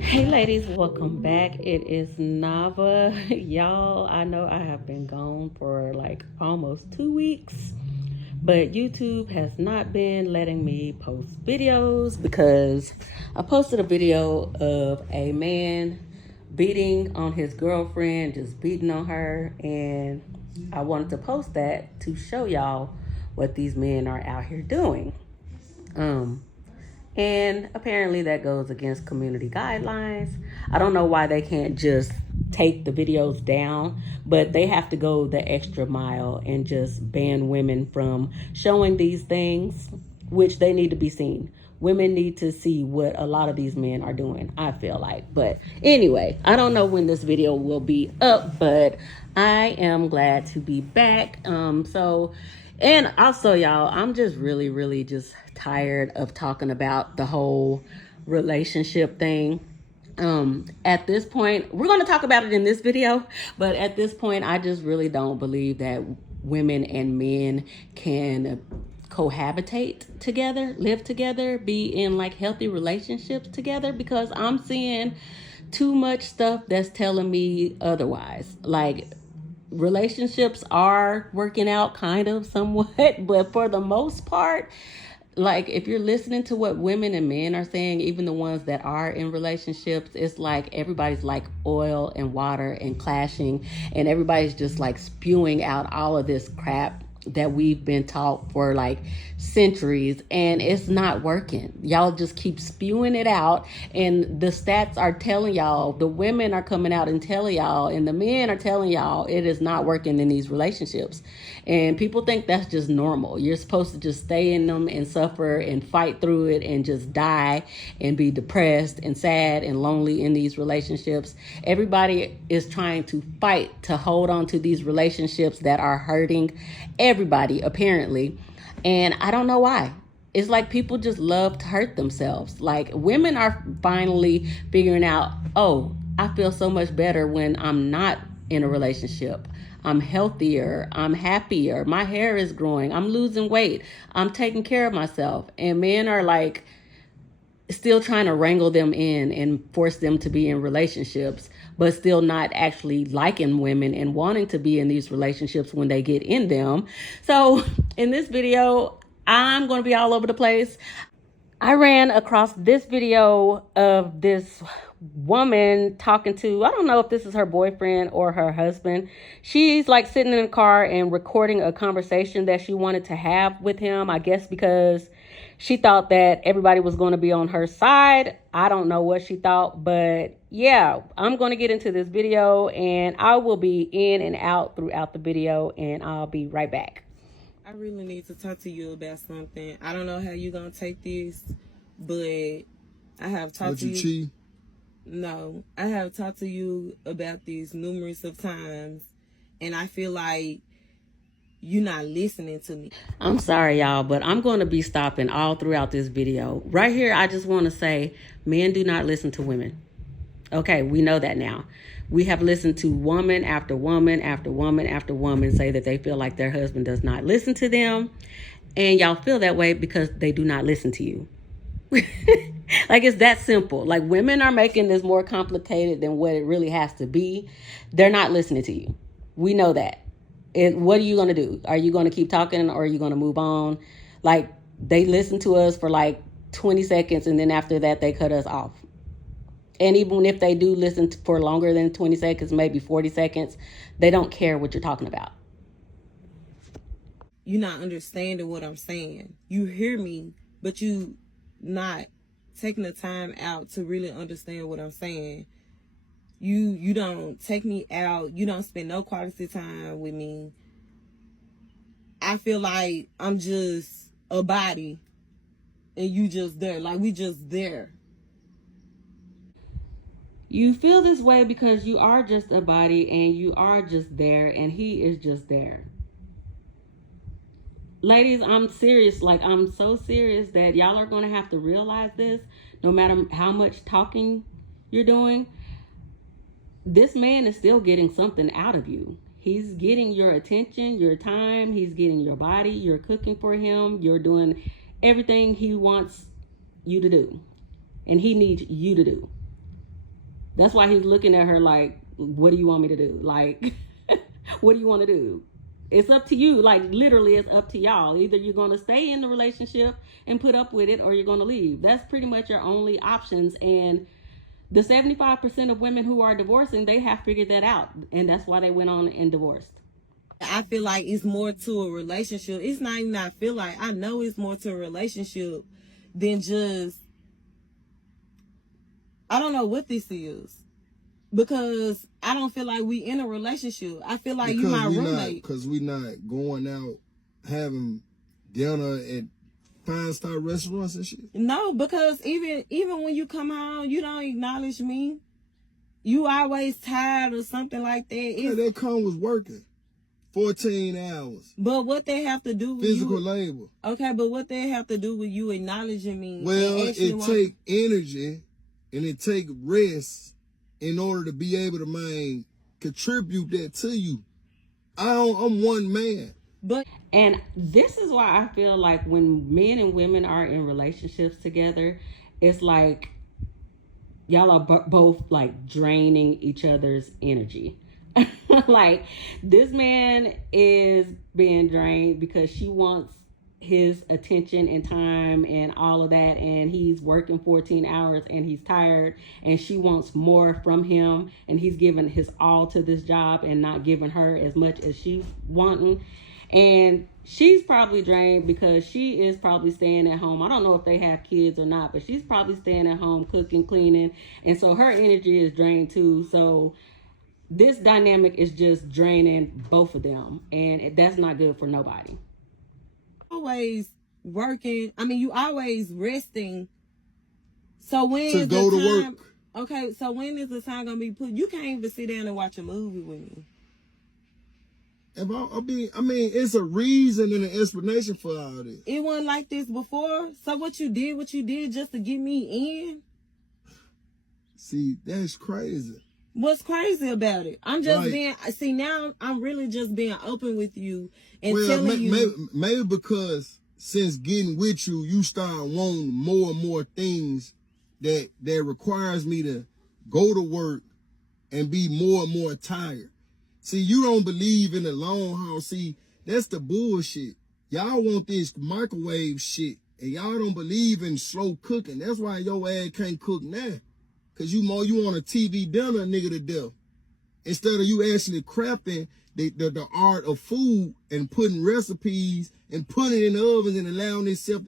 Hey ladies, welcome back. It is Nava. Y'all, I know I have been gone for like almost 2 weeks, but YouTube has not been letting me post videos because I posted a video of a man beating on his girlfriend, just beating on her, and I wanted to post that to show y'all what these men are out here doing. And apparently that goes against community guidelines. I don't know why they can't just take the videos down, but they have to go the extra mile and just ban women from showing these things, which they need to be seen. Women need to see what a lot of these men are doing, I feel like. But anyway, I don't know when this video will be up, but I am glad to be back. And also, y'all, I'm just really just tired of talking about the whole relationship thing. At this point, we're going to talk about it in this video, but at this point, I just really don't believe that women and men can cohabitate together, live together, be in like healthy relationships together, because I'm seeing too much stuff that's telling me otherwise. Like, relationships are working out kind of somewhat, but for the most part, like if you're listening to what women and men are saying, even the ones that are in relationships, it's like everybody's like oil and water and clashing, and everybody's just like spewing out all of this crap that we've been taught for like centuries, and it's not working. Y'all just keep spewing it out, and the stats are telling y'all, the women are coming out and telling y'all, and the men are telling y'all it is not working in these relationships. And people think that's just normal. You're supposed to just stay in them and suffer and fight through it and just die and be depressed and sad and lonely in these relationships. Everybody is trying to fight to hold on to these relationships that are hurting everybody, apparently. And I don't know why. It's like people just love to hurt themselves. Like, women are finally figuring out, oh, I feel so much better when I'm not in a relationship. I'm healthier, I'm happier, my hair is growing, I'm losing weight, I'm taking care of myself. And men are like still trying to wrangle them in and force them to be in relationships, but still not actually liking women and wanting to be in these relationships when they get in them. So in this video, I'm going to be all over the place. I ran across this video of this woman talking to, I don't know if this is her boyfriend or her husband. She's like sitting in a car and recording a conversation that she wanted to have with him, I guess because she thought that everybody was going to be on her side. I don't know what she thought, but yeah, I'm going to get into this video, and I will be in and out throughout the video, and I'll be right back. I really need to talk to you about something. I don't know how you're going to take this, but I have talked to you. Cheat? No, I have talked to you about this numerous of times, and I feel like you're not listening to me. I'm sorry, y'all, but I'm going to be stopping all throughout this video. Right here, I just want to say, men do not listen to women. Okay, we know that now. We have listened to woman after woman after woman after woman say that they feel like their husband does not listen to them. And y'all feel that way because they do not listen to you. Like, it's that simple. Like, women are making this more complicated than what it really has to be. They're not listening to you. We know that. What are you going to do? Are you going to keep talking, or are you going to move on? Like, they listen to us for like 20 seconds, and then after that, they cut us off. And even if they do listen for longer than 20 seconds, maybe 40 seconds, they don't care what you're talking about. You're not understanding what I'm saying. You hear me, but you not taking the time out to really understand what I'm saying. You don't take me out. You don't spend no quality time with me. I feel like I'm just a body and you just there. Like, we just there. You feel this way because you are just a body and you are just there and he is just there. Ladies, I'm serious. Like, I'm so serious that y'all are going to have to realize this no matter how much talking you're doing. This man is still getting something out of you. He's getting your attention, your time. He's getting your body. You're cooking for him. You're doing everything he wants you to do. And he needs you to do. That's why he's looking at her like, what do you want me to do? Like, what do you want to do? It's up to you. Like, literally, it's up to y'all. Either you're going to stay in the relationship and put up with it, or you're going to leave. That's pretty much your only options. And the 75% of women who are divorcing, they have figured that out. And that's why they went on and divorced. I feel like it's more to a relationship. It's not even I feel like. I know it's more to a relationship than just, I don't know what this is. Because I don't feel like we in a relationship. I feel like you my roommate. Because we not going out having dinner at five-star restaurants and shit. No, because even when you come home, you don't acknowledge me. You always tired or something like that. Yeah, that come was working 14 hours. But what they have to do with physical you, labor. Okay, but what they have to do with you acknowledging me? Well, it take energy and it take rest in order to be able to contribute that to you. I'm one man. And this is why I feel like when men and women are in relationships together, it's like y'all are both like draining each other's energy. Like, this man is being drained because she wants his attention and time and all of that, and he's working 14 hours and he's tired, and she wants more from him, and he's giving his all to this job and not giving her as much as she's wanting. And she's probably drained because she is probably staying at home. I don't know if they have kids or not, but she's probably staying at home cooking, cleaning, and so her energy is drained too. So this dynamic is just draining both of them, and that's not good for nobody. Always working. I mean, you always resting. So when to is go the to time? Work. Okay, so when is the time gonna be put? You can't even sit down and watch a movie with me. I mean, it's a reason and an explanation for all this. It wasn't like this before. So what you did just to get me in? See, that's crazy. What's crazy about it? I'm just now I'm really just being open with you and telling you. Maybe because since getting with you, you start wanting more and more things that requires me to go to work and be more and more tired. See, you don't believe in the long haul. See, that's the bullshit. Y'all want this microwave shit, and y'all don't believe in slow cooking. That's why your ass can't cook now. Cause you want a TV dinner nigga to death. Instead of you actually crafting the art of food and putting recipes and putting it in the ovens and allowing itself.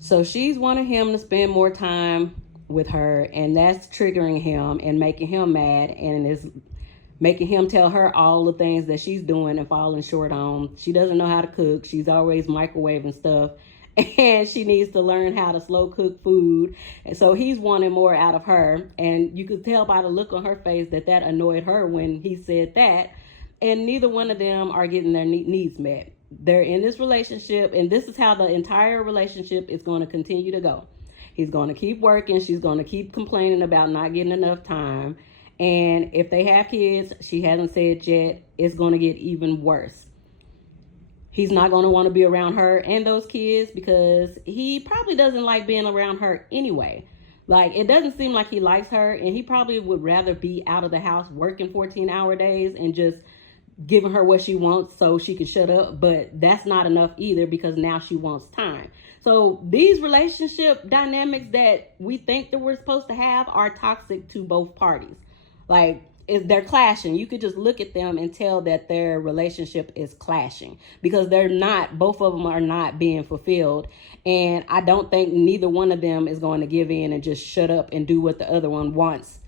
So she's wanting him to spend more time with her, and that's triggering him and making him mad, and is making him tell her all the things that she's doing and falling short on. She doesn't know how to cook. She's always microwaving stuff. And she needs to learn how to slow cook food. And so he's wanting more out of her. And you could tell by the look on her face that annoyed her when he said that. And neither one of them are getting their needs met. They're in this relationship, and this is how the entire relationship is going to continue to go. He's going to keep working. She's going to keep complaining about not getting enough time. And if they have kids, she hasn't said yet, it's going to get even worse. He's not going to want to be around her and those kids because he probably doesn't like being around her anyway. Like, it doesn't seem like he likes her, and he probably would rather be out of the house working 14-hour days and just giving her what she wants so she can shut up. But that's not enough either, because now she wants time. So these relationship dynamics that we think that we're supposed to have are toxic to both parties. Like, they're clashing. You could just look at them and tell that their relationship is clashing, because both of them are not being fulfilled. And I don't think neither one of them is going to give in and just shut up and do what the other one wants.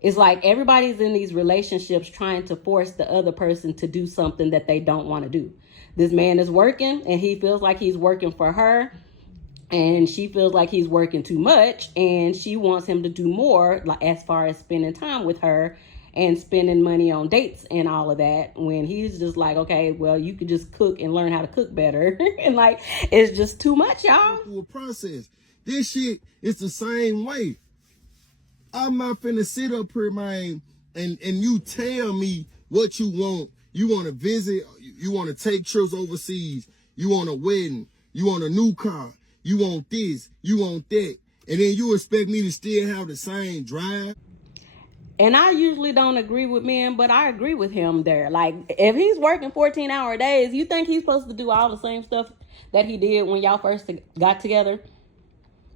It's like everybody's in these relationships trying to force the other person to do something that they don't want to do. This man is working and he feels like he's working for her. and she feels like he's working too much, and she wants him to do more, like as far as spending time with her and spending money on dates and all of that, when he's just like, okay, well, you could just cook and learn how to cook better. And like, it's just too much, y'all. Through a process. This shit is the same way. I'm not finna sit up here, man, and you tell me what you want. You want to visit, you want to take trips overseas, you want a wedding, you want a new car, you want this, you want that, and then you expect me to still have the same drive? And I usually don't agree with men, but I agree with him there. Like, if he's working 14-hour days, you think he's supposed to do all the same stuff that he did when y'all first got together?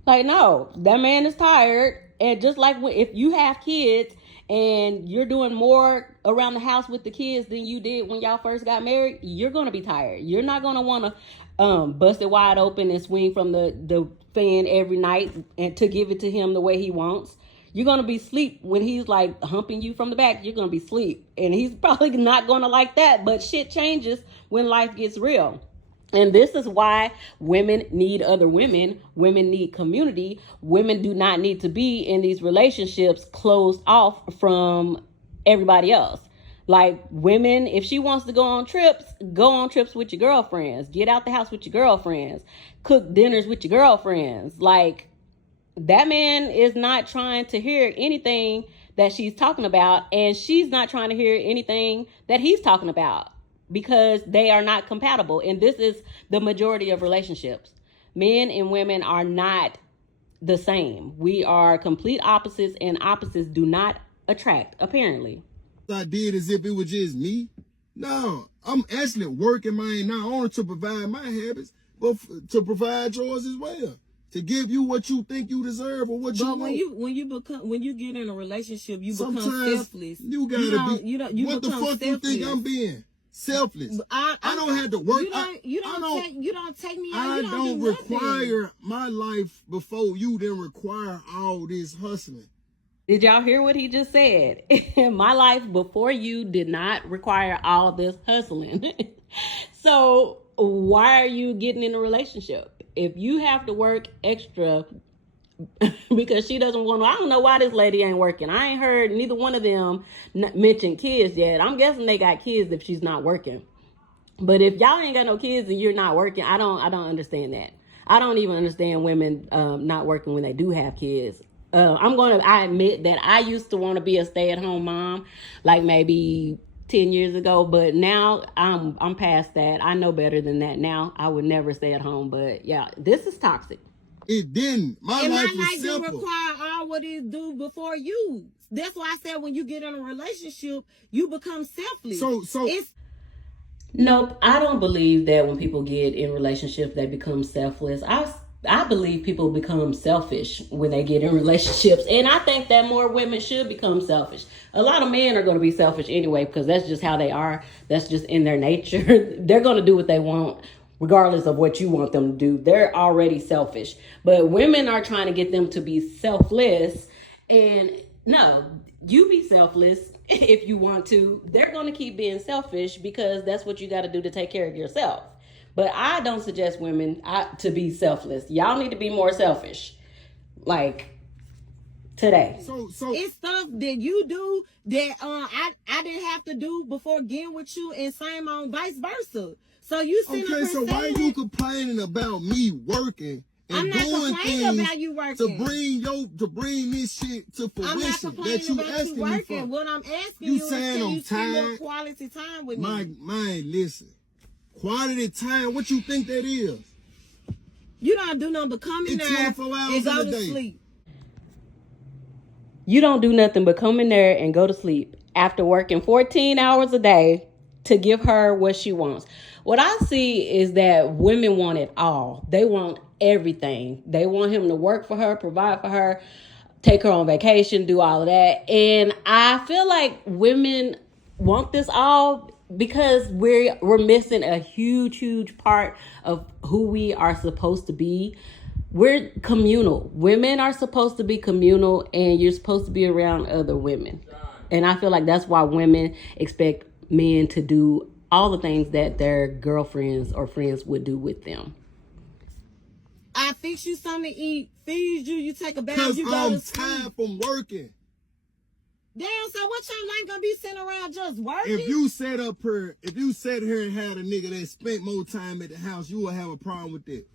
Like, no, that man is tired. And just like if you have kids and you're doing more around the house with the kids than you did when y'all first got married, you're going to be tired. You're not going to want to bust it wide open and swing from the fan every night and to give it to him the way he wants. You're going to be asleep when he's like humping you from the back. You're going to be asleep. And he's probably not going to like that. But shit changes when life gets real. And this is why women need other women. Women need community. Women do not need to be in these relationships closed off from everybody else. Like, women, if she wants to go on trips with your girlfriends. Get out the house with your girlfriends. Cook dinners with your girlfriends. Like, that man is not trying to hear anything that she's talking about, and she's not trying to hear anything that he's talking about, because they are not compatible. And this is the majority of relationships. Men and women are not the same. We are complete opposites, and opposites do not attract, apparently. I did as if it was just me. No, I'm actually working mine not only to provide my habits, but to provide yours as well. To give you what you think you deserve or what you want. But when you get in a relationship, you become Sometimes selfless. you gotta be. What the fuck selfless. you think I'm being? Selfless. I don't have to work. You don't take me out. I You don't do nothing. require my life before you didn't require all this hustling. Did y'all hear what he just said? My life before you did not require all this hustling. So why are you getting in a relationship? If you have to work extra because she doesn't want to, I don't know why this lady ain't working. I ain't heard neither one of them mention kids yet. I'm guessing they got kids if she's not working. But if y'all ain't got no kids and you're not working, I don't understand that. I don't even understand women not working when they do have kids. I admit that I used to want to be a stay-at-home mom, like maybe 10 years ago, but now I'm past that. I know better than that now. I would never stay at home, but yeah, this is toxic. It didn't. My life was didn't simple. require all what it do before you. That's why I said when you get in a relationship, you become selfless. So it's Nope, I don't believe that when people get in relationships, they become selfless. I believe people become selfish when they get in relationships. And I think that more women should become selfish. A lot of men are going to be selfish anyway, because that's just how they are. That's just in their nature. They're going to do what they want, regardless of what you want them to do. They're already selfish. But women are trying to get them to be selfless. And no, you be selfless if you want to. They're going to keep being selfish because that's what you got to do to take care of yourself. But I don't suggest women to be selfless. Y'all need to be more selfish. Like today. So it's stuff that you do that I didn't have to do before getting with you, and same on vice versa. So you sitting up okay, here so why saying, you complaining about me working and I'm not doing complaining things about you working. to bring this shit to I'm not fruition that complaining you about you asking me for? working. What I'm asking You you is, saying can I'm you spend more tired? quality time with My me? man, listen. Quality time, what you think that is? You don't do nothing but come in It's there 24 hours and go in a to day. sleep. You don't do nothing but come in there and go to sleep after working 14 hours a day to give her what she wants. What I see is that women want it all. They want everything. They want him to work for her, provide for her, take her on vacation, do all of that. And I feel like women want this all because we're missing a huge part of who we are supposed to be. We're communal. Women are supposed to be communal, and you're supposed to be around other women. And I feel like that's why women expect men to do all the things that their girlfriends or friends would do with them. I fix you something to eat, feed you, you take a bath, Because you go I'm to sleep. tired from working. Damn, so what y'all ain't gonna be sitting around just working? If you sat here and had a nigga that spent more time at the house, you will have a problem with that.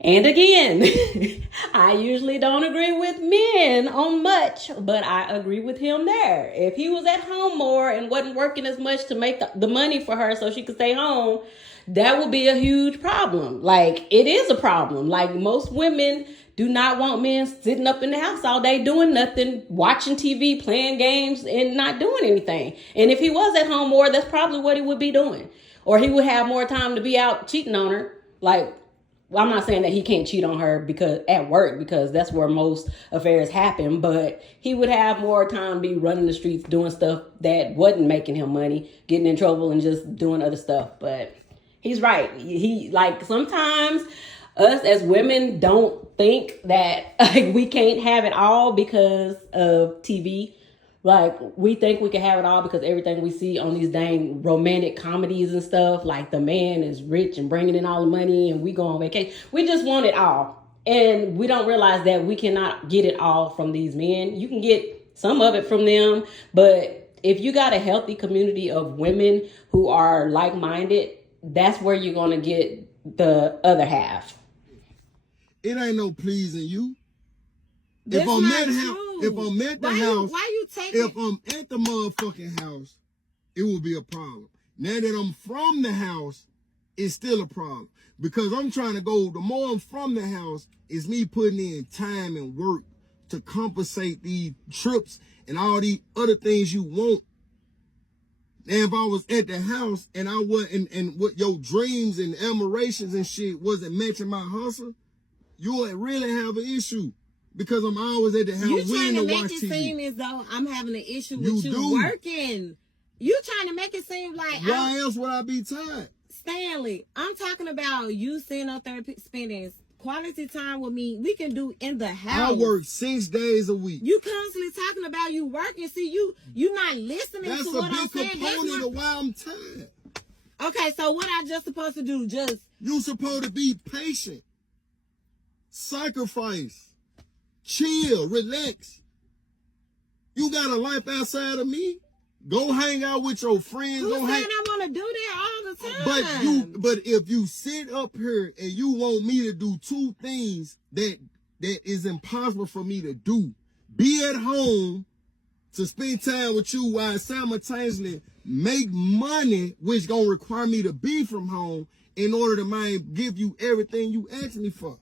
And again, I usually don't agree with men on much, but I agree with him there. If he was at home more and wasn't working as much to make the money for her so she could stay home, that would be a huge problem. Like, it is a problem. Like, most women do not want men sitting up in the house all day doing nothing, watching TV, playing games, and not doing anything. And if he was at home more, that's probably what he would be doing. Or he would have more time to be out cheating on her. Like, well, I'm not saying that he can't cheat on her because at work, because that's where most affairs happen, but he would have more time to be running the streets doing stuff that wasn't making him money, getting in trouble and just doing other stuff. But he's right. He, like, sometimes us as women don't think that like we can't have it all because of TV. Like, we think we can have it all because everything we see on these dang romantic comedies and stuff, like the man is rich and bringing in all the money and we go on vacation. We just want it all. And we don't realize that we cannot get it all from these men. You can get some of it from them, but if you got a healthy community of women who are like-minded, that's where you're going to get the other half. It ain't no pleasing you. That's If I'm not at the true. house, if I'm at the house, Why you taking? if I'm at the motherfucking house, it will be a problem. Now that I'm from the house, it's still a problem. Because I'm trying to go, the more I'm from the house, it's me putting in time and work to compensate these trips and all these other things you want. Now, if I was at the house and I wasn't, and what your dreams and admirations and shit wasn't matching my hustle, you would really have an issue. Because I'm always at the house You trying to to make watch it TV. seem as though I'm having an issue You with you do. working. You trying to make it seem like Why else would I be tired? Stanley, I'm talking about you sitting up there spending quality time with me. We can do in the house. I work 6 days a week. You constantly talking about you working. See, you not listening That's to a what I'm big saying. component of why I'm tired. Okay, so what I just supposed to do? Just You supposed to be patient, sacrifice, chill, relax. You got a life outside of me? Go hang out with your friends. who Go said hang. I want to do that all the time? But if you sit up here and you want me to do two things that is impossible for me to do, be at home to spend time with you while simultaneously make money, which gonna require me to be from home in order to give you everything you asked me for.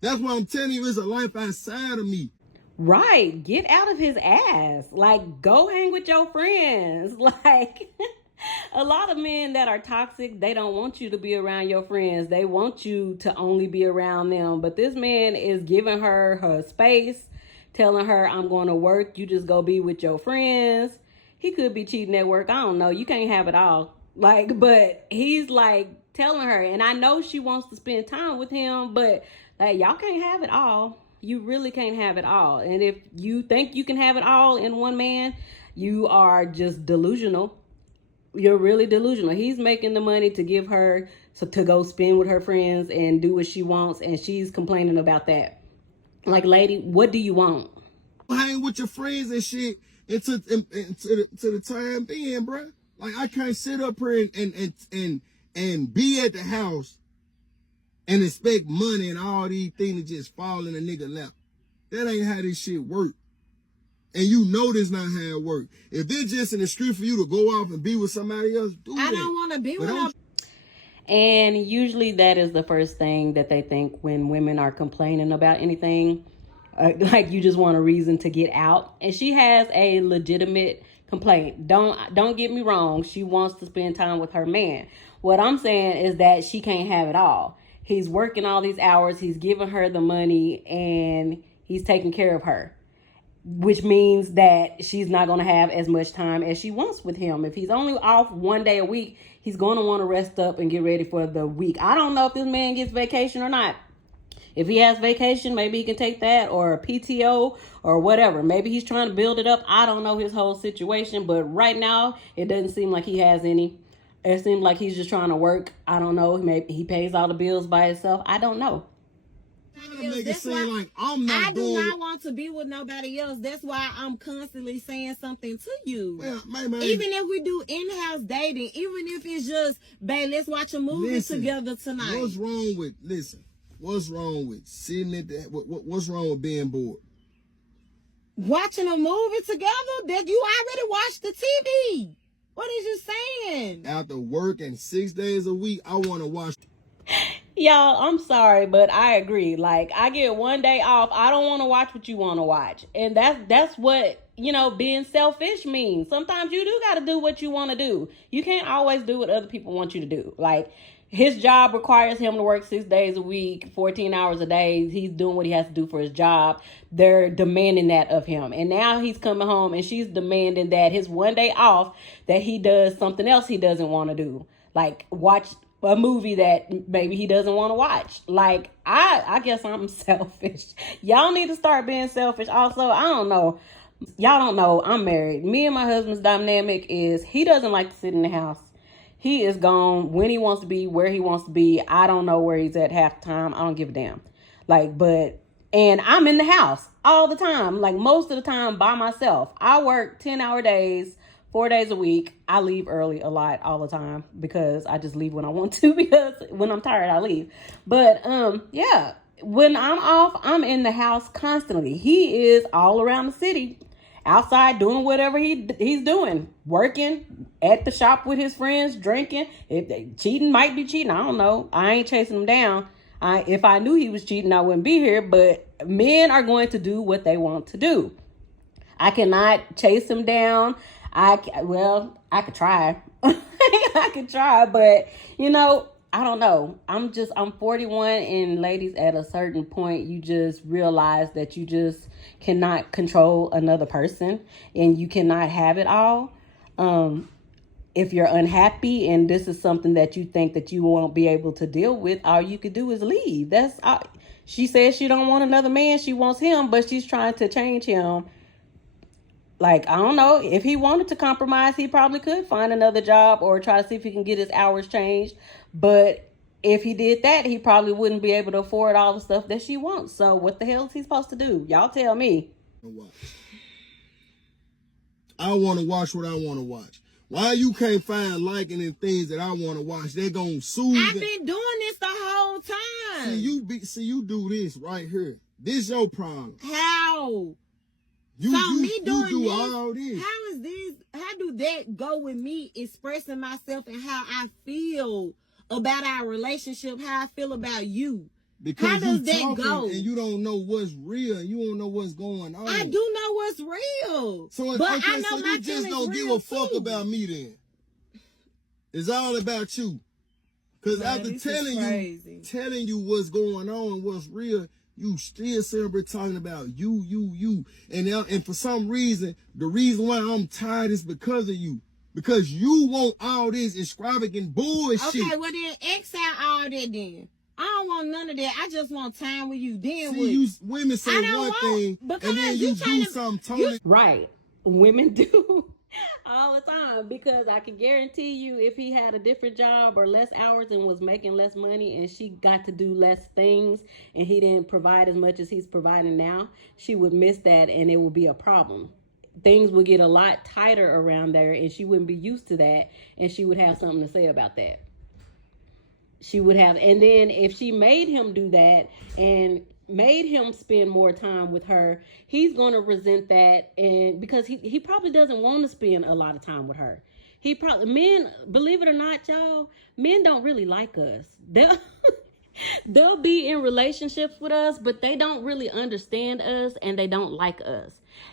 That's why I'm telling you, it's a life outside of me. Right. Get out of his ass. Like, go hang with your friends. Like, a lot of men that are toxic, they don't want you to be around your friends. They want you to only be around them. But this man is giving her space, telling her, I'm going to work. You just go be with your friends. He could be cheating at work. I don't know. You can't have it all. Like, but he's like telling her, and I know she wants to spend time with him, but like, y'all can't have it all. You really can't have it all. And if you think you can have it all in one man, you are just delusional. You're really delusional. He's making the money to give her to go spend with her friends and do what she wants, and she's complaining about that. Like, lady, what do you want? Hang with your friends and shit to the time being, bruh. Like, I can't sit up here and be at the house and expect money and all these things to just fall in a nigga lap. That ain't how this shit work. And you know this not how it work. If it's just in the street for you to go off and be with somebody else, do that. I don't want to be with her. And usually that is the first thing that they think when women are complaining about anything. Like, you just want a reason to get out. And she has a legitimate complaint. Don't get me wrong. She wants to spend time with her man. What I'm saying is that she can't have it all. He's working all these hours. He's giving her the money and he's taking care of her, which means that she's not going to have as much time as she wants with him. If he's only off 1 day a week, he's going to want to rest up and get ready for the week. I don't know if this man gets vacation or not. If he has vacation, maybe he can take that, or a PTO or whatever. Maybe he's trying to build it up. I don't know his whole situation, but right now it doesn't seem like he has any. It seems like he's just trying to work. I don't know. Maybe he pays all the bills by himself. I don't know. Make it That's seem why like I'm not I do doing. not want to be with nobody else. That's why I'm constantly saying something to you. Well, man, Even if we do in-house dating, even if it's just, babe, let's watch a movie together tonight. What's wrong with What's wrong with sitting at that? What's wrong with being bored? Watching a movie together that you already watched the TV. What is you saying? After working 6 days a week, I want to watch. Y'all, I'm sorry, but I agree. Like, I get one day off. I don't want to watch what you want to watch. And that's what, being selfish means. Sometimes you do got to do what you want to do. You can't always do what other people want you to do. Like, his job requires him to work 6 days a week, 14 hours a day. He's doing what he has to do for his job. They're demanding that of him. And now he's coming home and she's demanding that his one day off, that he does something else he doesn't want to do. Like, watch a movie that maybe he doesn't want to watch. Like, I guess I'm selfish. Y'all need to start being selfish. Also, I don't know. Y'all don't know. I'm married. Me and my husband's dynamic is he doesn't like to sit in the house. He is gone when he wants to be, where he wants to be. I don't know where he's at half the time. I don't give a damn. And I'm in the house all the time. Like, most of the time by myself. I work 10-hour days. 4 days a week. I leave early a lot all the time because I just leave when I want to, because when I'm tired, I leave. But yeah, when I'm off, I'm in the house constantly. He is all around the city, outside doing whatever he's doing, working at the shop with his friends, drinking. If they cheating, might be cheating. I don't know. I ain't chasing him down. If I knew he was cheating, I wouldn't be here. But men are going to do what they want to do. I cannot chase him down. I could try. I could try, but I don't know. I'm 41, and ladies, at a certain point, you just realize that you just cannot control another person, and you cannot have it all. If you're unhappy and this is something that you think that you won't be able to deal with, all you could do is leave. She says she don't want another man. She wants him, but she's trying to change him. Like, I don't know, if he wanted to compromise, he probably could find another job or try to see if he can get his hours changed. But if he did that, he probably wouldn't be able to afford all the stuff that she wants. So what the hell is he supposed to do? Y'all tell me. I want to watch what I want to watch. Why you can't find liking in things that I want to watch? They're going to soothe. I've been doing this the whole time. See, you do this right here. This your problem. How? You do this, all this. How do that go with me expressing myself and how I feel about our relationship, how I feel about you? Because how does that go? And you don't know what's real. You don't know what's going on. I do know what's real. So, but okay, I know so my you just don't give real a fuck too. about me then. It's all about you. Because after telling you what's going on, what's real, you still celebrate talking about you. And for some reason, the reason why I'm tired is because of you. Because you want all this extravagant bullshit. Okay, well then X out all that then. I don't want none of that. I just want time with you. Then women say one thing and then you do something totally. Right. Women do all the time, because I can guarantee you, if he had a different job or less hours and was making less money and she got to do less things and he didn't provide as much as he's providing now, she would miss that and it would be a problem. Things would get a lot tighter around there and she wouldn't be used to that, and she would have something to say about that. She would have, and then if she made him do that and made him spend more time with her, he's going to resent that, and because he probably doesn't want to spend a lot of time with her. Men, believe it or not, y'all, men don't really like us. They'll be in relationships with us, but they don't really understand us and they don't like us.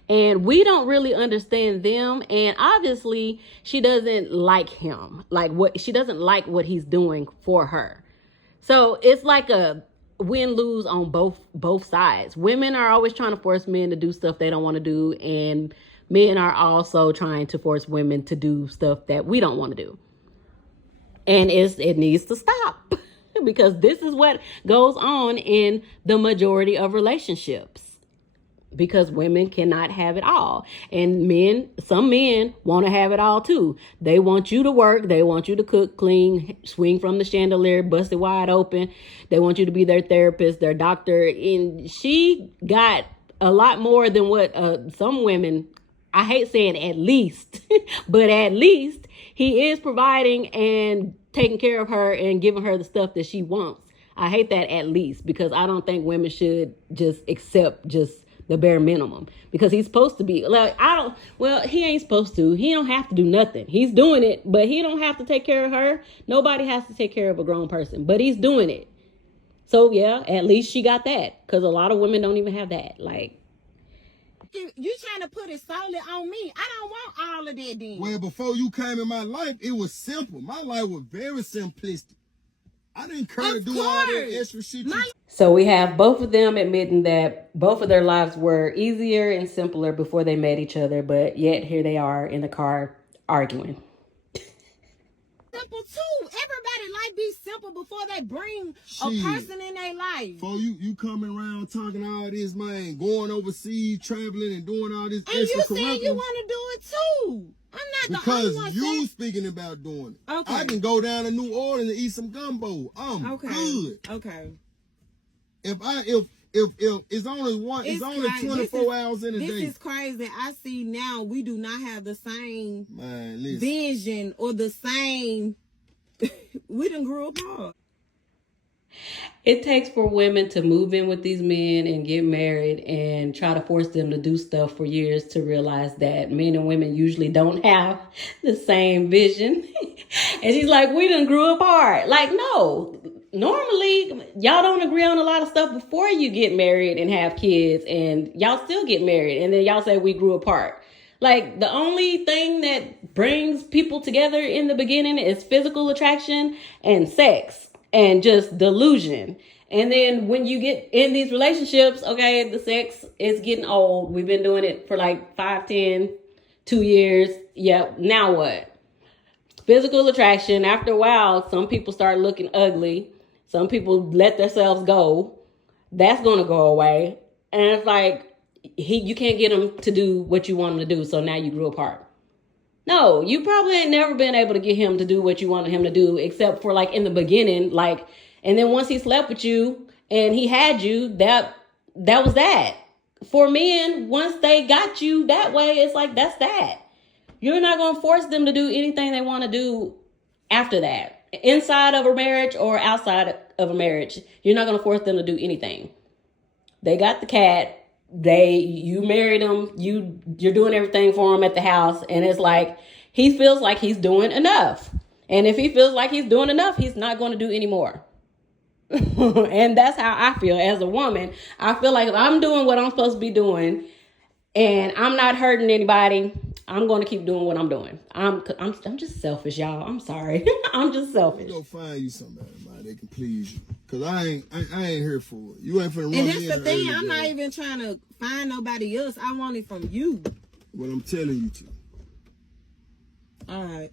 And we don't really understand them. And obviously she doesn't like him. She doesn't like what he's doing for her. So it's like a win-lose on both sides. Women are always trying to force men to do stuff they don't want to do, and men are also trying to force women to do stuff that we don't want to do. And it needs to stop. Because this is what goes on in the majority of relationships. because women cannot have it all. And some men want to have it all too. They want you to work. They want you to cook, clean, swing from the chandelier, bust it wide open. They want you to be their therapist, their doctor. And she got a lot more than what some women, I hate saying at least, but at least he is providing and taking care of her and giving her the stuff that she wants. I hate that at least, because I don't think women should just accept just the bare minimum, because he's supposed to be like, he ain't supposed to. He don't have to do nothing. He's doing it, but he don't have to take care of her. Nobody has to take care of a grown person, but he's doing it. So yeah, at least she got that, because a lot of women don't even have that. Like, you trying to put it solely on me. I don't want all of that then. Well, before you came in my life, it was simple. My life was very simplistic. I didn't care to do all that extra shit. So we have both of them admitting that both of their lives were easier and simpler before they met each other, but yet here they are in the car arguing. Simple too. Everybody life be simple before they bring a person in their life. Before you coming around talking all this, man, going overseas, traveling and doing all this and extra you saying you want to do it too. I'm not the only one. Because you speaking about doing it. Okay. I can go down to New Orleans and eat some gumbo. I'm good. Okay. If it's only it's only 24 hours in a day. This is crazy. I see now we do not have the same vision or the same. We done grew apart. It takes for women to move in with these men and get married and try to force them to do stuff for years to realize that men and women usually don't have the same vision. And she's like, we done grew apart. Like, no, normally y'all don't agree on a lot of stuff before you get married and have kids, and y'all still get married. And then y'all say we grew apart. Like, the only thing that brings people together in the beginning is physical attraction and sex. And just delusion. And then when you get in these relationships, okay, the sex is getting old. We've been doing it for like 5, 10, 2 years. Yeah, now what? Physical attraction. After a while, some people start looking ugly. Some people let themselves go. That's going to go away. And it's like, you can't get them to do what you want them to do. So now you grew apart. No, you probably ain't never been able to get him to do what you wanted him to do, except for like in the beginning, like, and then once he slept with you and he had you, that was that. For men, once they got you that way, it's like, that's that. You're not going to force them to do anything they want to do after that. Inside of a marriage or outside of a marriage, you're not going to force them to do anything. They got the cat. You married him, you're doing everything for him at the house, and it's like he feels like he's doing enough. And if he feels like he's doing enough, he's not going to do any more. And that's how I feel as a woman. I feel like if I'm doing what I'm supposed to be doing and I'm not hurting anybody, I'm going to keep doing what I'm doing. I'm just selfish, y'all. I'm sorry. I'm just selfish. Go find you somebody, man, that can please you. Cause I ain't here for it. You ain't finna run. And that's the thing. I'm not even trying to find nobody else. I want it from you. What I'm telling you to. All right.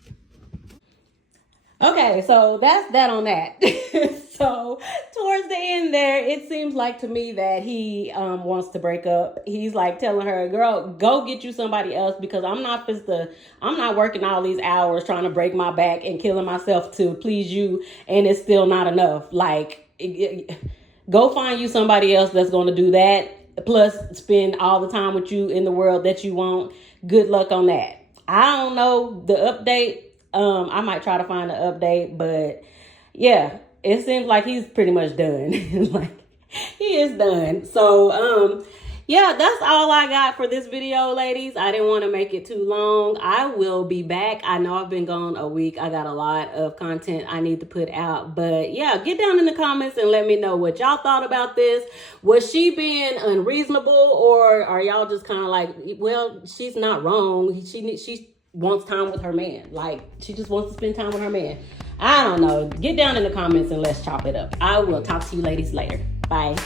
Okay, so that's that on that. So towards the end there, it seems like to me that he wants to break up. He's like telling her, girl, go get you somebody else, because I'm not working all these hours trying to break my back and killing myself to please you, and it's still not enough. Like, go find you somebody else that's going to do that, plus spend all the time with you in the world that you want. Good luck on that. I don't know the update. I might try to find an update, but yeah, it seems like he's pretty much done. Like, he is done. So, yeah, that's all I got for this video, ladies. I didn't want to make it too long. I will be back. I know I've been gone a week. I got a lot of content I need to put out. But yeah, get down in the comments and let me know what y'all thought about this. Was she being unreasonable, or are y'all just kind of like, well, she's not wrong. She wants time with her man. Like, she just wants to spend time with her man. I don't know. Get down in the comments and let's chop it up. I will talk to you ladies later. Bye.